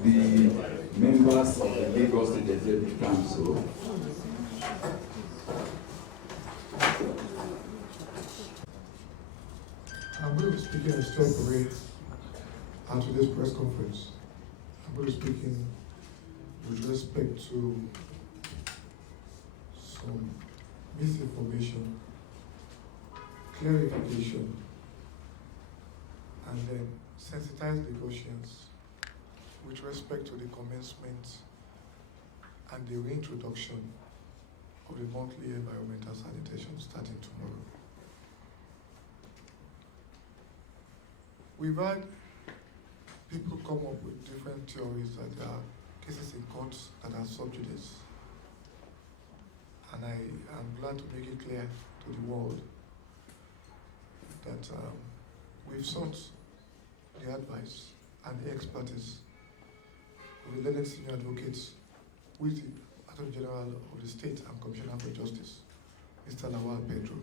The members of the Lagos State Executive Council, I'm going to be speaking in straight at today's press conference. I'm going to be speaking with respect to some misinformation, clarification, and then sensitize Lagosians with respect to the commencement and the reintroduction of the monthly environmental sanitation starting tomorrow. We've had people come up with different theories that there are cases in courts that are sub judice. And I am glad to make it clear to the world that we've sought the advice and the expertise of the learned senior advocates with the Attorney General of the State and Commissioner for Justice, Mr. Lawal Pedro.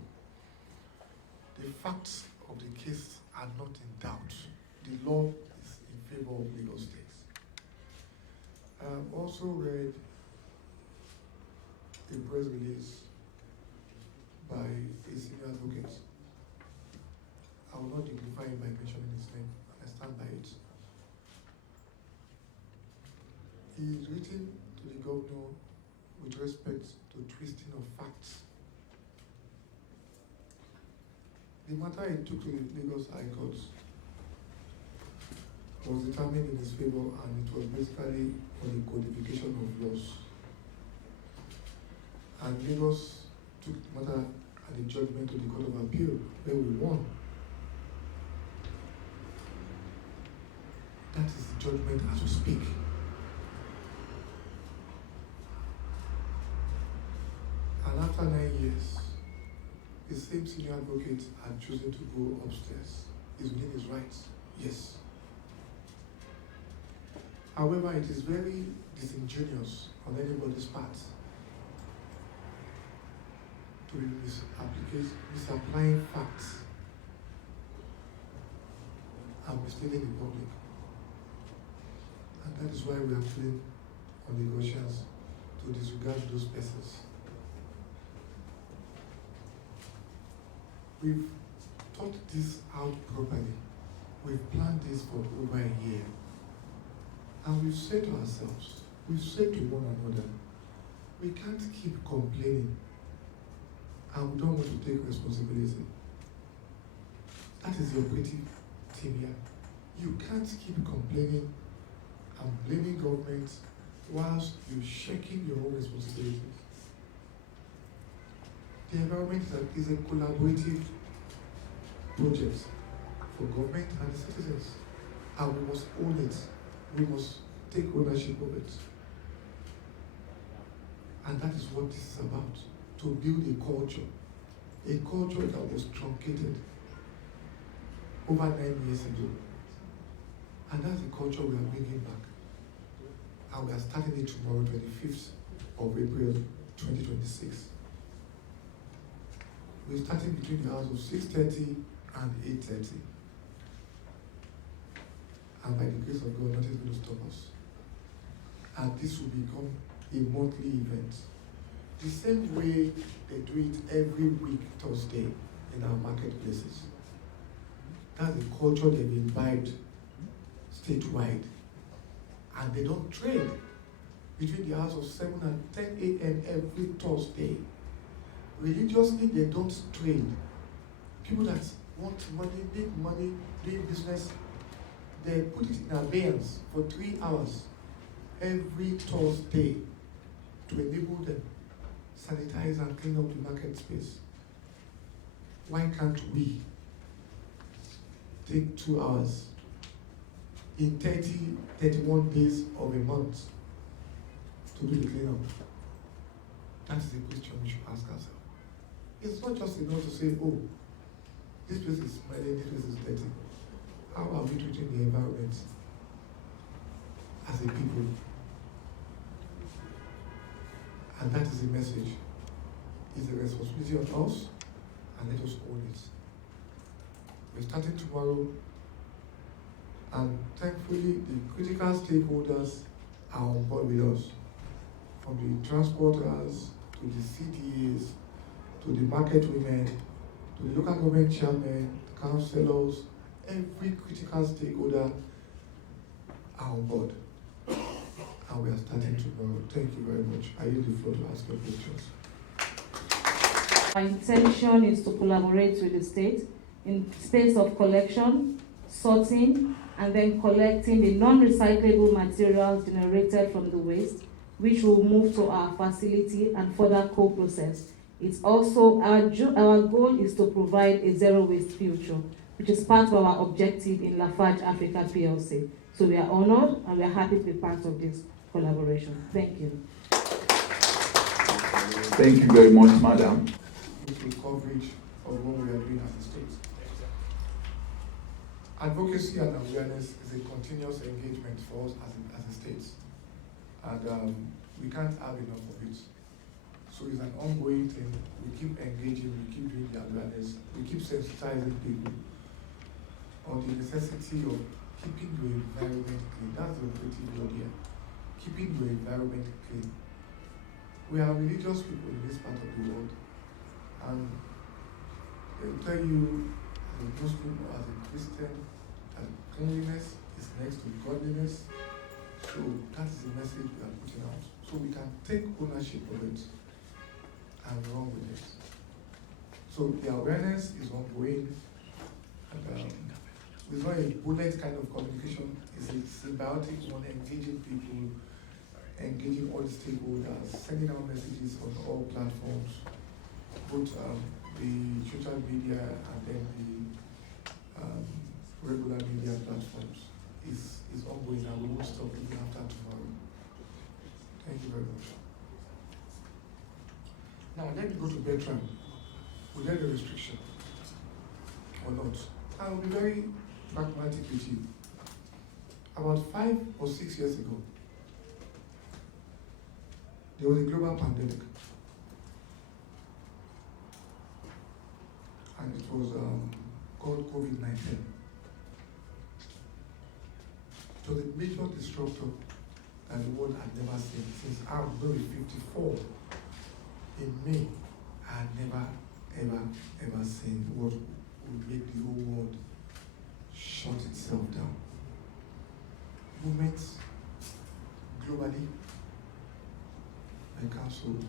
The facts of the case are not in doubt. The law is in favor of Lagos State. I've also read a press release by a senior advocate. I will not dignify him by mentioning his name, and I stand by it. He is written to the governor with respect to twisting of facts. The matter he took to the Lagos High Court was determined in his favor, and it was basically on the codification of laws. And Lagos took the matter and the judgment to the Court of Appeal, where we won. That is the judgment as we speak. And after 9 years, the same senior advocate had chosen to go upstairs. Is within his rights, yes. However, it is very disingenuous on anybody's part to be misapplying facts and misleading the public. And that is why we are pleading on Lagosians to disregard those persons. We've thought this out properly. We've planned this for over a year. And we've said to ourselves, we've said to one another, we can't keep complaining and we don't want to take responsibility. That is the operative team here. You can't keep complaining and blaming government whilst you're shaking your own responsibilities. The environment is a collaborative project for government and the citizens, and we must own it. We must take ownership of it. And that is what this is about, to build a culture that was truncated over 9 years ago. And that's the culture we are bringing back. And we are starting it tomorrow, 25th of April 2026. We're starting between the hours of 6:30 and 8:30. And by the grace of God, nothing is going to stop us. And this will become a monthly event. The same way they do it every week, Thursday, in our marketplaces. That's the culture they've imbibed statewide. And they don't trade between the hours of 7 and 10 a.m. every Thursday. Religiously, they don't trade. People that want money, need money, doing business, they put it in abeyance for 3 hours every Thursday to enable them sanitize and clean up the market space. Why can't we take 2 hours in 31 days of a month to do the cleanup? That is the question we should ask ourselves. It's not just enough to say, oh, this place is smelling, this place is dirty. How are we treating the environment as a people? And that is the message. It's a responsibility on us, and let us own it. We're starting tomorrow, and thankfully the critical stakeholders are on board with us. From the transporters, to the CDAs, to the market women, to the local government chairmen, councillors, every critical stakeholder are on board. And we are starting tomorrow. Thank you very much. I use the floor to ask your questions. Our intention is to collaborate with the state in space of collection, sorting, and then collecting the non-recyclable materials generated from the waste, which will move to our facility and further co-process. It's also, our goal is to provide a zero waste future, which is part of our objective in Lafarge Africa PLC. So we are honored and we are happy to be part of this collaboration. Thank you. Thank you very much, madam. With coverage of what we are doing as a state. Advocacy and awareness is a continuous engagement for us as a state. And we can't have enough of it. So it's an ongoing thing. We keep engaging, we keep doing the awareness, we keep sensitizing people on the necessity of keeping your environment clean. That's the operative word here. Keeping your environment clean. We are religious people in this part of the world, and they'll tell you, as a Muslim or as a Christian, that cleanliness is next to godliness. So that is the message we are putting out. So we can take ownership of it and run with it. So the awareness is ongoing, and it's not a bullet kind of communication. It's a symbiotic one, engaging people, engaging all the stakeholders, sending out messages on all platforms, both the social media and then the regular media platforms is ongoing, and we won't stop even after tomorrow. Thank you very much. Now let me go to Bertrand. Will there be a restriction or not? I will be very pragmatic with you. About 5 or 6 years ago, there was a global pandemic. And it was called COVID-19. It was a major disruptor that the world had never seen. Since I was maybe 54 in May, I had never, ever seen what would make the whole world shut itself down. Movements globally were cancelled.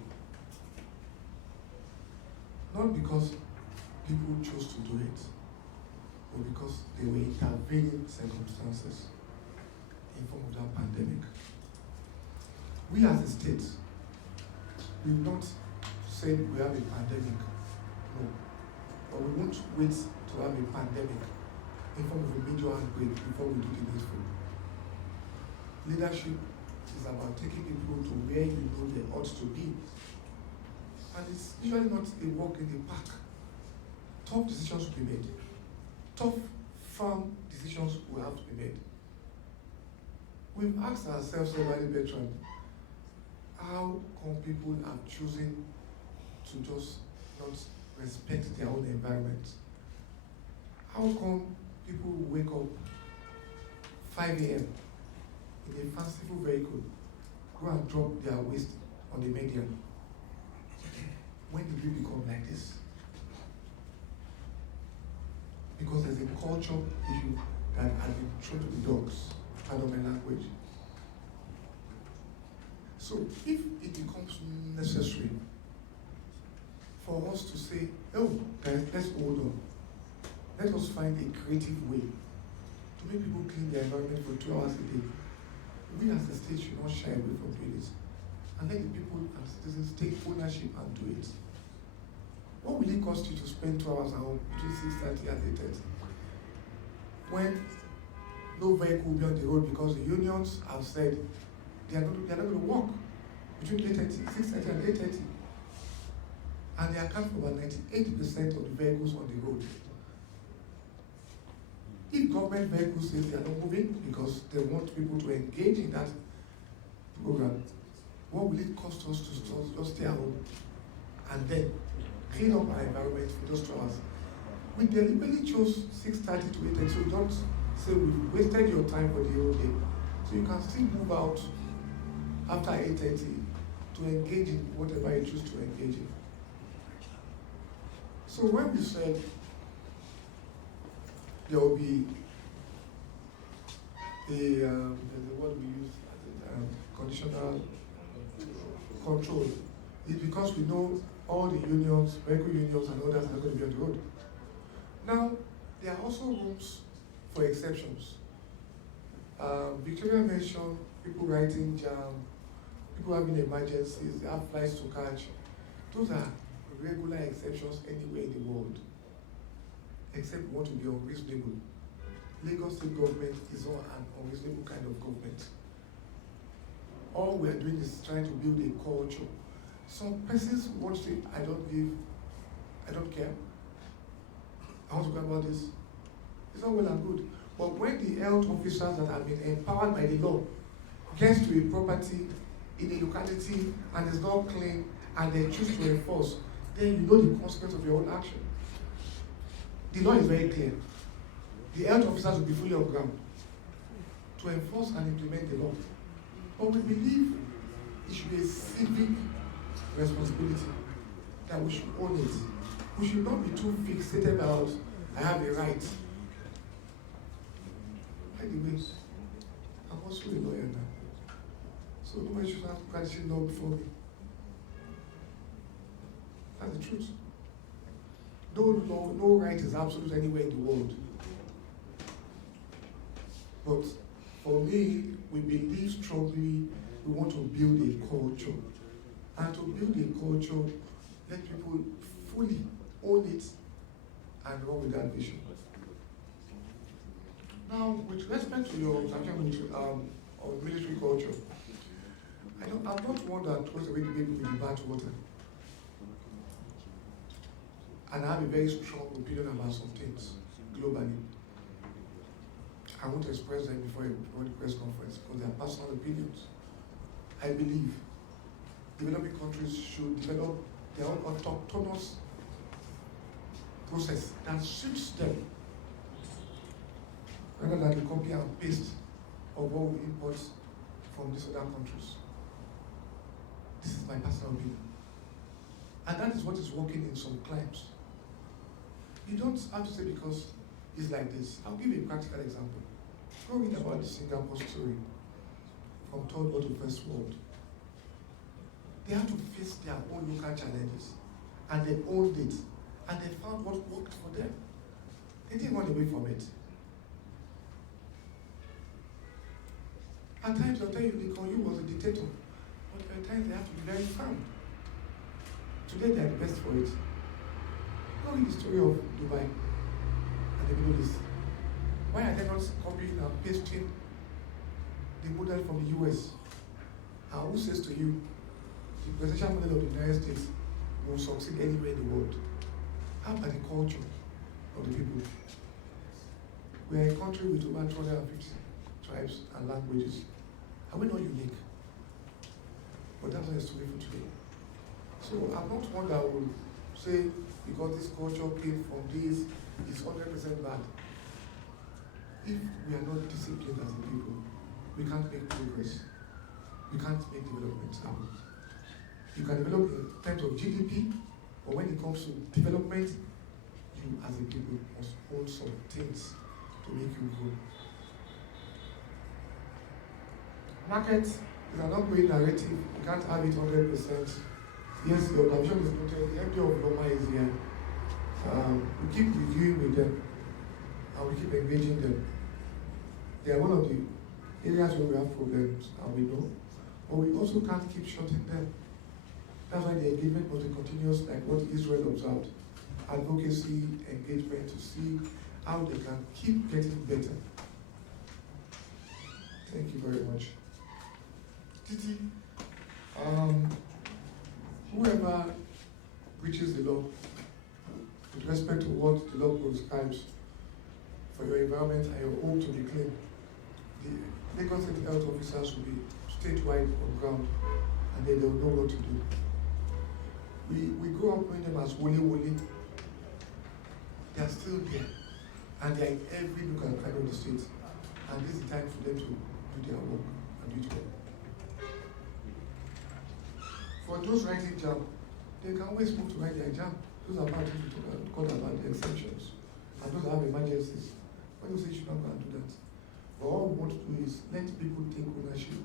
Not because people chose to do it, but because there were intervening circumstances in form of that pandemic. We as a state, we've not said we have a pandemic, no. But we won't wait to have a pandemic in form of a major outbreak before we do the needful. Leadership is about taking people to where you know they ought to be. And it's usually not a walk in the park. Tough decisions will be made. Tough, firm decisions will have to be made. We've asked ourselves already, Bertrand, how come people are choosing to just not respect their own environment? How come people wake up 5 a.m. in a fanciful vehicle, go and drop their waste on the median? When did we become like this? Because there's a culture issue that has been thrown to the dogs, pardon my language. So if it becomes necessary for us to say, oh, guys, let's hold on. Let us find a creative way to make people clean their environment for 2 hours a day. We as a state should not shy away from doing it. And let the people and citizens take ownership and do it. What will it cost you to spend 2 hours at home between 6:30 and 8:30? When no vehicle will be on the road because the unions have said they are not going to work. between 6:30 and 8:30. And they account for about 98% of the vehicles on the road. If government vehicles say they are not moving because they want people to engage in that program, what will it cost us to just stay at home and then clean up our environment for those 2 hours? We deliberately chose 6:30 to 8:30, so we don't say we've wasted your time for the whole day. So you can still move out after 8:30 to engage in whatever you choose to engage in. So when we said there will be there's a word we use, conditional control, it's because we know all the unions, vehicle unions and others are going to be on the road. Now, there are also rooms for exceptions. Victoria mentioned people writing jam, people having emergencies, they have flights to catch. Those are regular exceptions anywhere in the world, except we want to be unreasonable. Lagos State government is not an unreasonable kind of government. All we are doing is trying to build a culture. Some persons want to say, I don't care. I want to go about this. It's all well and good. But when the health officers that have been empowered by the law gets to a property in a locality and is not clean and they choose to enforce, then you know the consequence of your own action. The law is very clear. The health officers will be fully on ground to enforce and implement the law. But we believe it should be a civic responsibility, that we should own it. We should not be too fixated about, I have a right. By the way, I'm also a lawyer now. So nobody should have practicing law before me. That's the truth. No right is absolute anywhere in the world. But for me, we believe strongly we want to build a culture. And to build a culture, let people fully own it and run with that vision. Now, with respect to your discussion on military culture, I'm not one that throws away the baby with the bathwater. And I have a very strong opinion about some things globally. I want to express them before the press conference because they are personal opinions. I believe developing countries should develop their own autonomous process that suits them rather than the copy and paste of what we import from these other countries. This is my personal opinion. And that is what is working in some climes. You don't have to say because it's like this. I'll give you a practical example. Go read about the Singapore story from third world to first world. They had to face their own local challenges and they owned it and they found what worked for them. They didn't run away from it. At times they'll tell you Lee Kuan Yew was a dictator, but at times they have to be very firm. Today they are the best for it. Go read the story of Dubai and they know this. Why are they not copying and pasting the model from the US? And who says to you, the presidential model of the United States will succeed anywhere in the world? How about the culture of the people? We are a country with over 250 tribes and languages. Are we not unique? But that's not a story for today. So I'm not one that will say because this culture came from this, it's 100% bad. If we are not disciplined as a people, we can't make progress. We can't make development happen. You can develop in terms of GDP, but when it comes to development, you as a people must own some things to make you grow. Market is an ongoing narrative. You can't have it 100%. Yes, the organization is noted. The MD of Loma is here. We keep reviewing with them and we keep engaging them. They are one of the areas where we have problems, and we know, but we also can't keep shutting them. That's why the engagement must be continuous, like what Israel observed. Advocacy, engagement to see how they can keep getting better. Thank you very much. Titi, breaches the law with respect to what the law prescribes for your environment and your home to be clean, the Lagos State health officers will be statewide on ground, and then they'll know what to do. We grew up knowing them as Wole Wole. They are still there, and they are in every nook and cranny of the state. And this is the time for them to do their work and do it well. For those writing JAM, they can always move to write their JAM. Those are bad things to talk about the exemptions. And those have emergencies. When you say you should not go and do that. But all we want to do is let people take ownership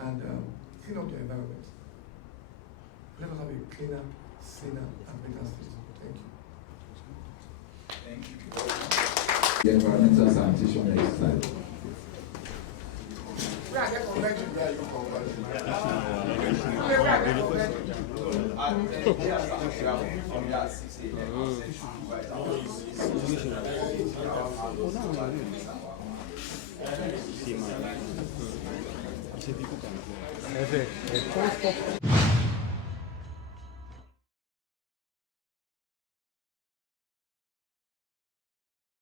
and clean up their environment. Let us have a cleaner, saner, and better state. Thank you. The environmental sanitation exercise. Sim,